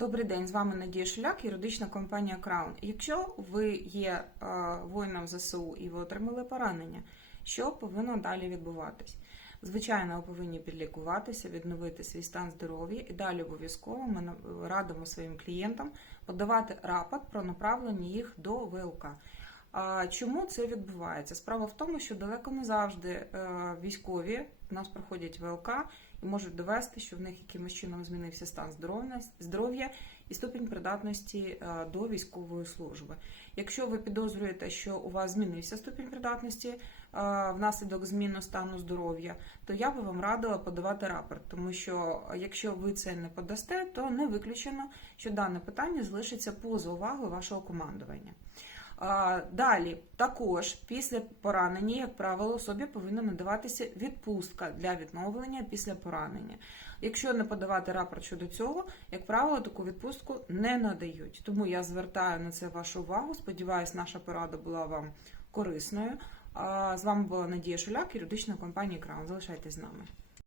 Добрий день, з вами Надія Шуляк, юридична компанія Краун. Якщо ви є е, воїном ЗСУ і ви отримали поранення, що повинно далі відбуватись? Звичайно, ви повинні підлікуватися, відновити свій стан здоров'я і далі обов'язково ми радимо своїм клієнтам подавати рапорт про направлення їх до ВЛК. Чому це відбувається? Справа в тому, що далеко не завжди е, військові у нас проходять ВЛК і можуть довести, що в них якимось чином змінився стан здоров'я, і ступінь придатності е, до військової служби. Якщо ви підозрюєте, що у вас змінився ступінь придатності е, внаслідок зміни стану здоров'я, то я би вам радила подавати рапорт, тому що якщо ви це не подасте, то не виключено, що дане питання залишиться поза увагою вашого командування. Далі, також після поранення, як правило, особі повинна надаватися відпустка для відновлення після поранення. Якщо не подавати рапорт щодо цього, як правило, таку відпустку не надають. Тому я звертаю на це вашу увагу. Сподіваюсь, наша порада була вам корисною. З вами була Надія Шуляк, юридична компанія Краун. Залишайтесь з нами.